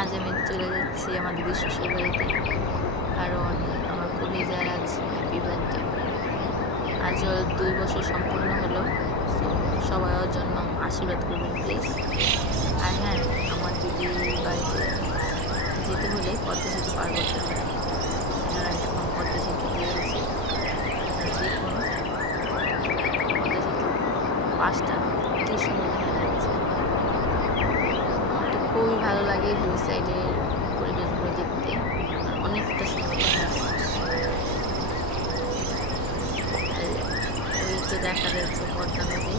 আজ আমি চলে যাচ্ছি আমার দিদির শ্বশুর বাড়িতে, কারণ আমার কলিজার আজ হ্যাপি বার্থডে। আজ ওর 2 বছর সম্পূর্ণ হলো। সো সবাই ওর জন্য আশীর্বাদ করবেন প্লিজ। আর হ্যাঁ, আমার দিদির বাড়িতে যেতে হলে পদ্মা সেতু পার করতে হবে। আপনারা এখন পদ্মা সেতু দিয়ে গেছি, দেখুন পদ্মা সেতু পাশটা কি সুন্দর দেখা যাচ্ছে। তো খুবই ভালো লাগে দুই সাইডের পরিবেশগুলো দেখতে, অনেকটা সুন্দর দেখা যায়। আর ওই তো দেখা যাচ্ছে পদ্মা নদী।